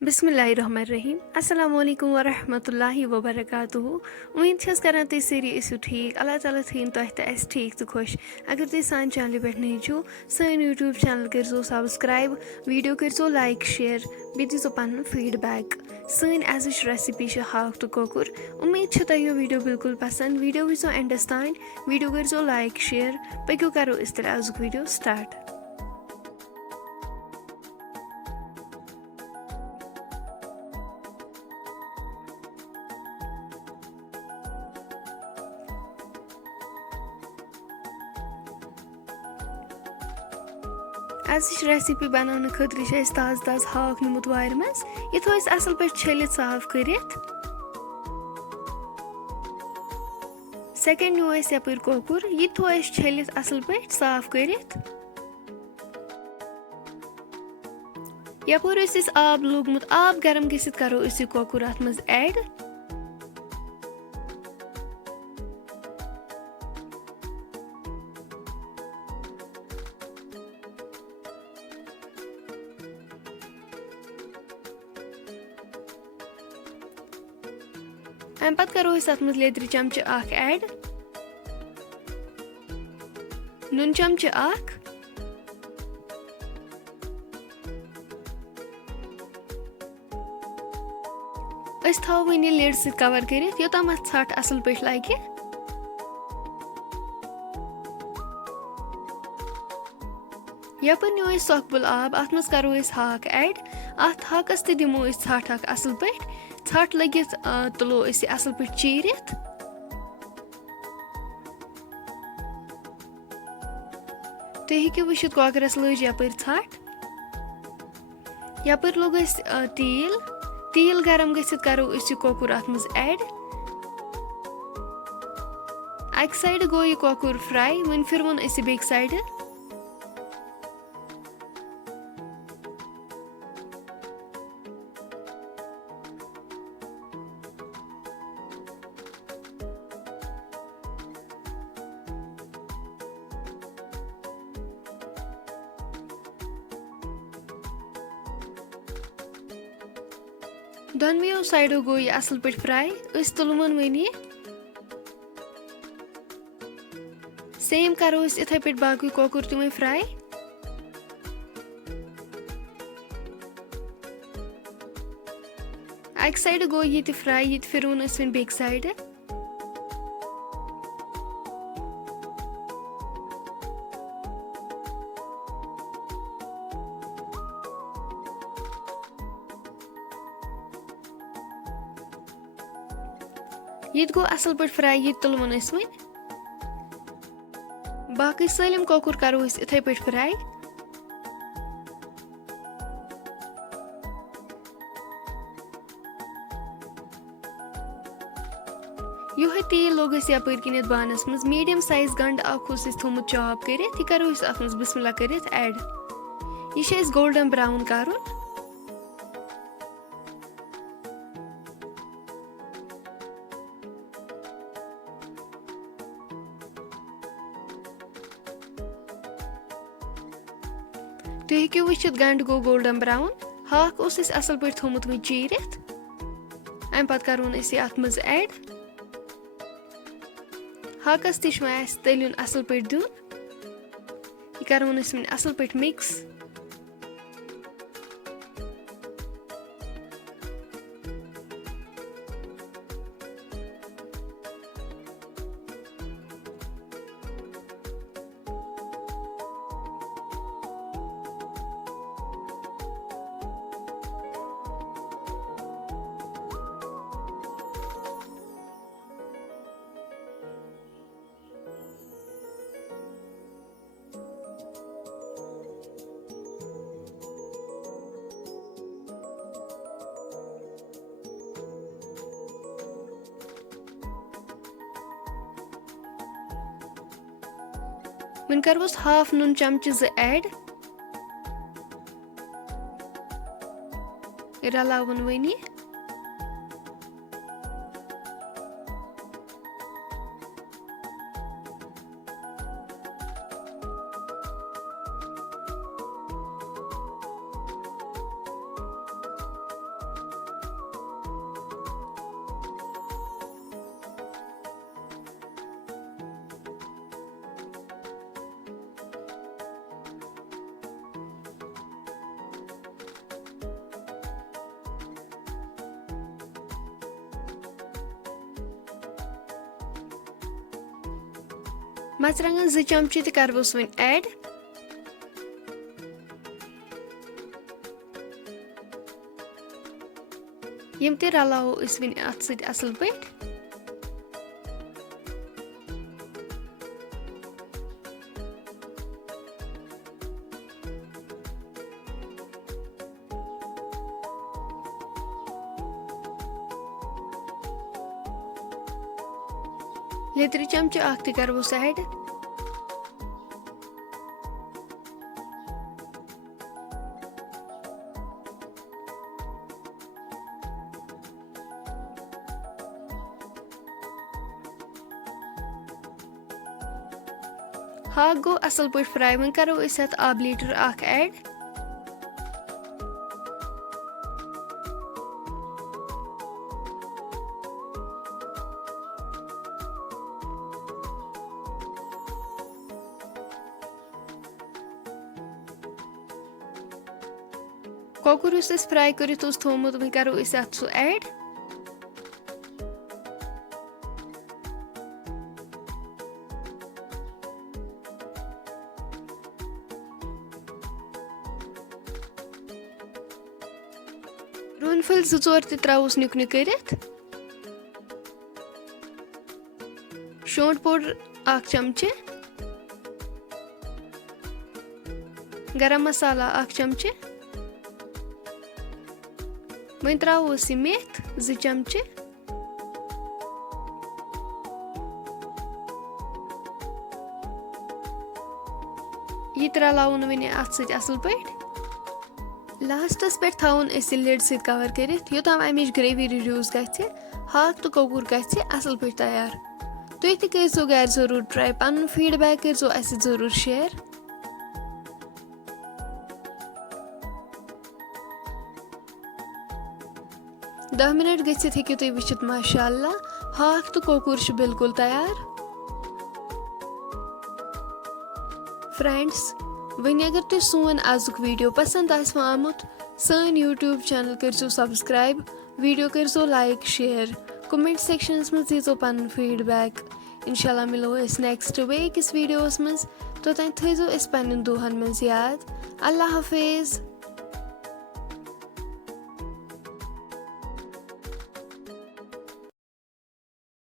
बिस्मिल्लाहिर्रहमानिर्रहीम अस्सलामु अलैकुम वरहमतुल्लाहि वबरकातुहू। उम्मीद छस करन तुम सारी ऐसो ठीक। अल्लाह ताला थीन तुह तो अस ठीक तो खुश। अगर तुम सान चैनल पे नई छो सन यूट्यूब चैनल करो सब्सक्राइब, वीडियो करो लाइक शेयर, बे दीजो पन फीडबैक। सन एज रेसिपी हाक तो कोकुर। उम्मीद तुह वीडियो बिल्कुल पसंद। वीडियो वो एंडस तान, वीडियो करो लाइक शेयर। पक्यो करो इस तरह आज वीडियो स्टार्ट। आज रेसिपी बनाने खतर ताज़ ताज़ हाक निमुत वार मज। यह थो असल पे छलित साफ करित। सेकंड नो यपर कोकुर, यह थो छलित असल पे साफ करित। यपर आब लोगमुत, आब गरम गसित करो यह कोकुर अत मज ऐड। अम पत करो अत मज लेदर चमच अख ऐड, नुन चमच अख, थो वन लिड सत कवर कर योतम अत छट असल पे लगे। यपर नो सखबुल आब, अत मज करो हाक ऐड। अत हाकस ते दिमो छट अख असल पे। छट लगित तुलो असल पे चीरित। तुम हेकु वुचित कोकरस लज यपर छट। यपर लोग तेल, तेल गरम गसित करो यह कोकुर अत मज ऐड। अक साइड गो यह कोकुर फ्राई, वन फिरवन बेक साइड। दोनवेयो साइडो गो यह असल पे फ्राई। तुलवन वन सेम करो इथे पे बाकी कोकुर तुम फ्राई। अक साइड गो ये फ्राई, ये फिरवन वन बेक साइड। ये गो असल पे फ्राई, ये तुलवन वन। बाकी सलिम कोकुर करो इथे पे फ्राई। यो तेल लोग यपर किन बानस मज। मीडियम साइज गंड अख थोमुत चॉप कर, यह करो अत मज बिस्मिल्लाह कर ऐड। यह गोल्डन ब्राउन कर। तुम हेकु वुचित गंड गो गोल्डन ब्राउन। हाक असल पे थोमुत वो चीरित। अम पत करोन अत मज ऐड। हाकस तलिन असल पे दिन। यह करोन वन असल पे मिक्स। वन करोस हाफ नुन चमच ऐड। रलावन वन। मर्चरंगन 2 चमचे तह करवोस वन ऐड। यम तह रलावो अस वन अत सत असल पट। लेदर चमचे अख तह करवोस ऐड। हाक गो असल पट फ्राई, वन करो अस अत आब लीटर अख ऐड। कोकुर उस फ्राई करित थोमुत, वन करो अस अत सु ऐड। रुन फल 2-4 तह त्रोवस नुक करित। शोंठ पाउडर 1 चमचे, गरम मसाला 1 चमचे, वन त्रोवस मेथ 2 चमचे, यह रलावन वन अत सत असल पट। लास्टस पे थवन अस लिड सत कवर करित योताम अमिच ग्रेवी रिड्यूस गछि, हाक तो कोकुर गछि असल पट तैयार। तुम तह करो घर जरूर ट्राई, पन फीडबैक करो अस जरूर शेयर। दह मिनट गच्छित हेकियो तुम वुचित माशाअल्लाह हाक तो कोकुर बिल्कुल तैयार। फ्रेंड्स, वन अगर तुम सोन आजुक वीडियो पसंद आमुत, सन यूट्यूब चैनल करो सब्सक्राइब, वीडियो करो लाइक शेयर, कमेंट सेक्शनस में दीजो पन फीडबैक। इंशाल्लाह मिलो अस नेक्स्ट बेकिस वीडियोस मज, तोतान थो अस पन्न दुहन मज याद। अल्लाह हाफिज।